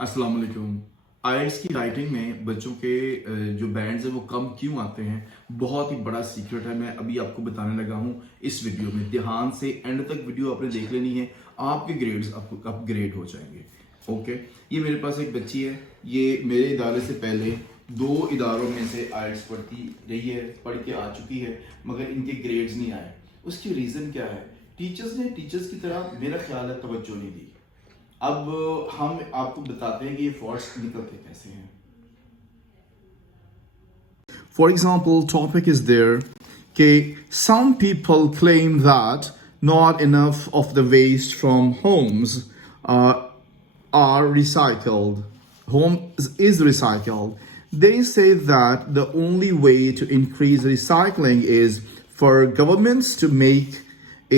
अस्सलाम वालेकुम। आईएल्ट्स की राइटिंग में बच्चों के जो बैंड्स हैं वो कम क्यों आते हैं, बहुत ही बड़ा सीक्रेट है। मैं अभी आपको बताने लगा हूँ इस वीडियो में। ध्यान से एंड तक वीडियो आपने देख लेनी है, आपके ग्रेड्स आपको अपग्रेड हो जाएंगे। ओके, ये मेरे पास एक बच्ची है, ये मेरे इदारे से पहले 2 इदारों में से आईएल्ट्स पढ़ती रही है, पढ़ के आ चुकी है, मगर इनके ग्रेड्स नहीं आए। उसकी रीज़न क्या है? टीचर्स ने टीचर्स की तरह मेरा ख्याल है तवज्जो नहीं दी। अब हम आपको बताते हैं कि ये फॉल्ट्स निकलते कैसे हैं। For example, topic is there okay, some people claim that not enough of the waste from homes are recycled. Homes is recycled. They say that the only way to increase recycling is for governments to make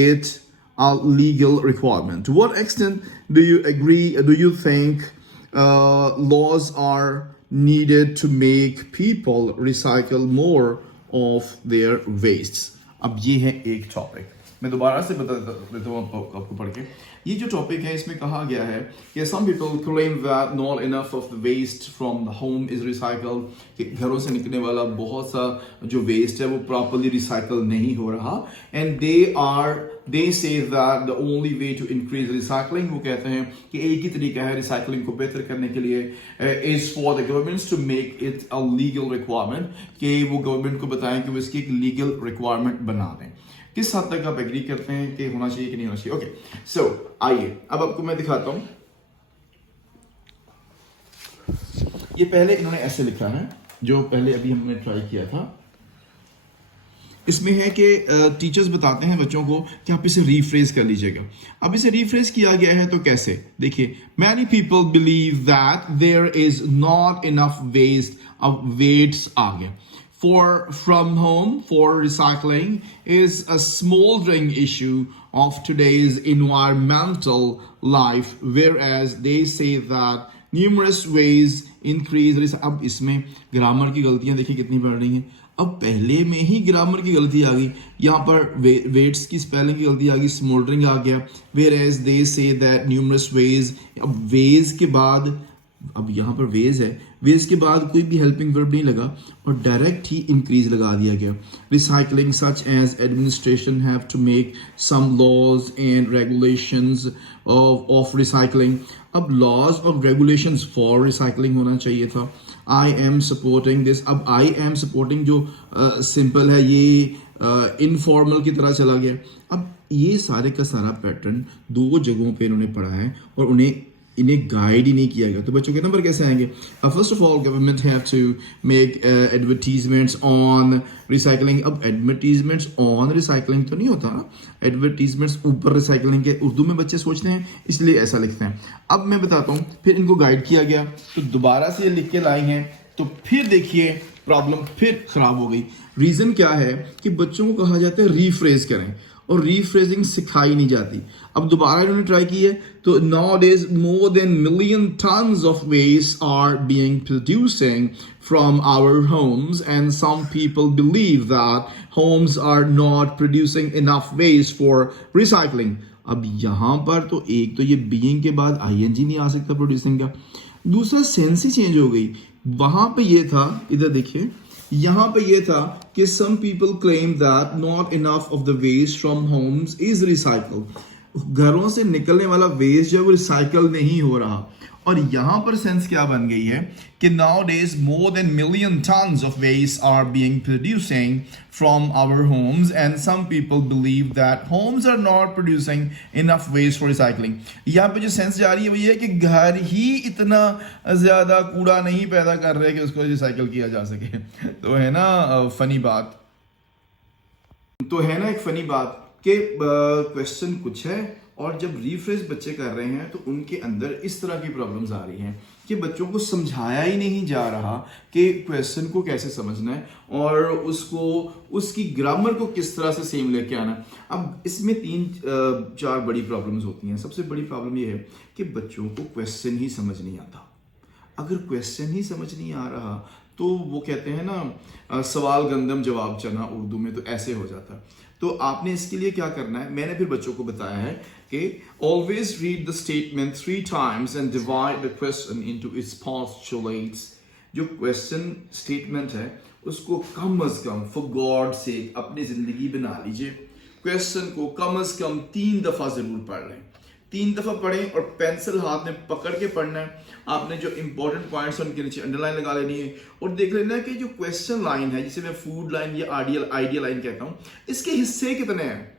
it a legal requirement. To what extent do you agree? Do you think laws are needed to make people recycle more of their wastes? अब ये है एक topic, मैं दोबारा से बता देता हूँ आपको पढ़ के। ये जो टॉपिक है इसमें कहा गया है कि some people claim that not enough of the waste from the home is recycled, कि घरों से निकलने वाला बहुत सा जो वेस्ट है वो प्रॉपरली रिसाइकल नहीं हो रहा। And they say that the only way to increase recycling, वो कहते हैं कि एक ही तरीका है रिसाइकलिंग को बेहतर करने के लिए, is for the governments to make it a legal requirement, कि वो गवर्नमेंट को बताएं कि वो इसकी एक लीगल रिक्वायरमेंट बना दें। किस हद तक आप एग्री करते हैं कि होना चाहिए कि नहीं होना चाहिए? ओके, सो आइए अब आपको मैं दिखाता हूं। ये पहले इन्होंने ऐसे लिखा है, जो पहले अभी हमने ट्राई किया था। इसमें है कि टीचर्स बताते हैं बच्चों को कि आप इसे रीफ्रेज कर लीजिएगा। अब इसे रीफ्रेज किया गया है तो कैसे? देखिए, many people believe that there is not enough waste. अब वेट्स आ गया। From home for recycling is a smoldering issue of today's environmental life, whereas they say that numerous ways increase। अब इसमें ग्रामर की गलतियां देखिए कितनी बढ़ रही हैं। अब पहले में ही ग्रामर की गलती आ गई, यहाँ पर वेट्स की स्पेलिंग की गलती आ गई, स्मोल्डरिंग आ गया। whereas they say that numerous ways, अब वेज के बाद, अब यहाँ पर वेज है, वेज के बाद कोई भी हेल्पिंग वर्ब नहीं लगा और डायरेक्ट ही इंक्रीज लगा दिया गया। Recycling such as administration have to make some laws and regulations of recycling. अब लॉज और रेगुलेशंस फॉर रिसाइकलिंग होना चाहिए था। I am supporting this. अब आई एम सपोर्टिंग जो सिंपल है ये इनफॉर्मल की तरह चला गया। अब ये सारे का सारा पैटर्न 2 जगहों पे इन्होंने पढ़ा है और इन्हें गाइड ही नहीं किया गया। तो बच्चों के नंबर कैसे आएंगे? First of all, government have to make advertisements on recycling. अब एडवर्टीजमेंट्स ऑन रिसाइकलिंग तो नहीं होता, एडवर्टीजमेंट्स ऊपर रिसाइकलिंग के। उर्दू में बच्चे सोचते हैं इसलिए ऐसा लिखते हैं। अब मैं बताता हूँ, फिर इनको गाइड किया गया तो दोबारा से लिख के लाई हैं, तो फिर देखिए प्रॉब्लम फिर खराब हो गई। रीजन क्या है कि बच्चों को कहा जाता है रीफ्रेज करें और रीफ्रेजिंग सिखाई नहीं जाती। अब दोबारा इन्होंने ट्राई की है तो nowadays more than million tons of waste are being producing from our homes and some people believe that homes are not producing enough waste for recycling। अब यहाँ पर तो एक तो ये being के बाद ing नहीं आ सकता प्रोड्यूसिंग का, दूसरा सेंस ही चेंज हो गई। वहां पे ये था, इधर देखिए, यहाँ पे ये था कि some people claim that not enough of the waste from homes is recycled। घरों से निकलने वाला वेस्ट जो है वो रिसाइकल नहीं हो रहा। और यहाँ पर सेंस क्या बन गई है कि nowadays more than million tons of waste are being producing from our homes and some people believe that homes are not producing enough waste for recycling। यहाँ पे जो सेंस जा रही है वो ये है कि घर ही इतना ज्यादा कूड़ा नहीं पैदा कर रहे कि उसको रिसाइकल किया जा सके। तो है ना फनी बात, तो है ना एक फनी बात कि क्वेश्चन कुछ है और जब रीफ्रेश बच्चे कर रहे हैं तो उनके अंदर इस तरह की प्रॉब्लम्स आ रही हैं कि बच्चों को समझाया ही नहीं जा रहा कि क्वेश्चन को कैसे समझना है और उसको उसकी ग्रामर को किस तरह से सेम लेके आना। अब इसमें 3-4 बड़ी प्रॉब्लम्स होती हैं। सबसे बड़ी प्रॉब्लम ये है कि बच्चों को क्वेश्चन ही समझ नहीं आता। अगर क्वेश्चन ही समझ नहीं आ रहा तो वो कहते हैं ना सवाल गंदम जवाब चना उर्दू में, तो ऐसे हो जाता है। तो आपने इसके लिए क्या करना है, मैंने फिर बच्चों को बताया है कि always read the statement 3 times and divide the question into its postulates. जो क्वेश्चन स्टेटमेंट है उसको कम अज कम फॉर गॉड सेक अपनी जिंदगी बना लीजिए। क्वेश्चन को कम अज कम 3 दफा जरूर पढ़ लें, 3 दफा पढ़ें और पेंसिल हाथ में पकड़ के पढ़ना है। आपने जो इंपॉर्टेंट पॉइंट्स हैं उनके नीचे अंडरलाइन लगा लेनी है और देख लेना है कि जो क्वेश्चन लाइन है, जिसे मैं फूड लाइन या आइडियल लाइन कहता हूं, इसके हिस्से कितने हैं,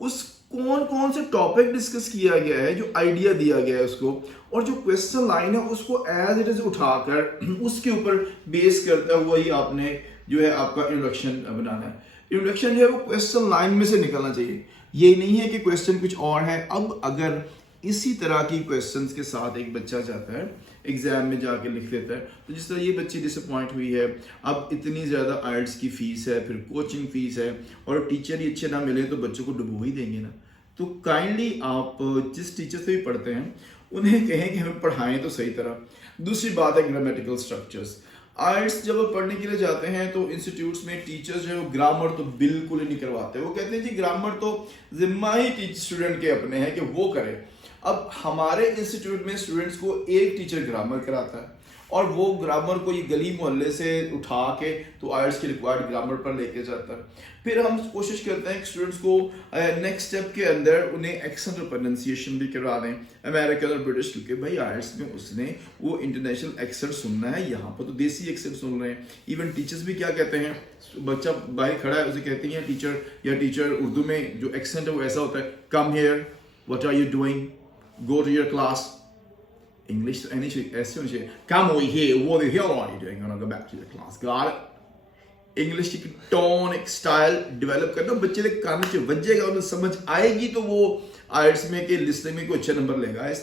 उस कौन कौन से टॉपिक डिस्कस किया गया है, जो आइडिया दिया गया है उसको, और जो क्वेश्चन लाइन है उसको एज इट इज उठाकर उसके ऊपर बेस करता हुआ ही आपने जो है आपका इंट्रोडक्शन बनाना है। इंट्रोडक्शन जो है वो क्वेश्चन लाइन में से निकलना चाहिए, ये नहीं है कि क्वेश्चन कुछ और है। अब अगर इसी तरह की क्वेश्चंस के साथ एक बच्चा जाता है एग्जाम में जाके लिख लेता है, तो जिस तरह ये बच्ची डिसअपॉइंट हुई है, अब इतनी ज़्यादा आइल्ट्स की फीस है, फिर कोचिंग फीस है, और टीचर ही अच्छे ना मिले तो बच्चों को डुबो ही देंगे ना। तो काइंडली आप जिस टीचर से भी पढ़ते हैं उन्हें कहें कि हमें पढ़ाएं तो सही तरह। दूसरी बात है ग्रामेटिकल स्ट्रक्चर्स। आइल्ट्स जब आप पढ़ने के लिए जाते हैं तो इंस्टीट्यूट्स में टीचर्स जो है वो ग्रामर तो बिल्कुल ही नहीं करवाते। वो कहते हैं कि ग्रामर तो जिम्मा ही स्टूडेंट के अपने हैं कि वो करे। अब हमारे इंस्टीट्यूट में स्टूडेंट्स को एक टीचर ग्रामर कराता है और वो ग्रामर को ये गली मोहल्ले से उठा के तो आइल्ट्स के रिक्वायर्ड ग्रामर पर लेके जाता है। फिर हम कोशिश करते हैं कि स्टूडेंट्स को नेक्स्ट स्टेप के अंदर उन्हें एक्सेंट और प्रोनाउंसिएशन भी करवा दें, अमेरिकन और ब्रिटिश, क्योंकि भाई आइल्ट्स में उसने वो इंटरनेशनल एक्सेंट सुनना है, यहाँ पर तो देसी एक्सेंट सुन रहे हैं। इवन टीचर्स भी क्या कहते हैं, बच्चा बाहर खड़ा है उसे कहती हैं टीचर या टीचर उर्दू में जो एक्सेंट है वो ऐसा होता है, come here, what are you doing, go to your class. English तो ऐसे होनी चाहिए, come over here, what the hell are you doing, gonna go back to the class, got it? English की टोन एक स्टाइल डेवलप करना, बच्चे के कान में बजेगा, उन्हें समझ आएगी तो वो आइल्ट्स में के लिस्टिंग में कोई अच्छे नंबर लेगा। इस तरह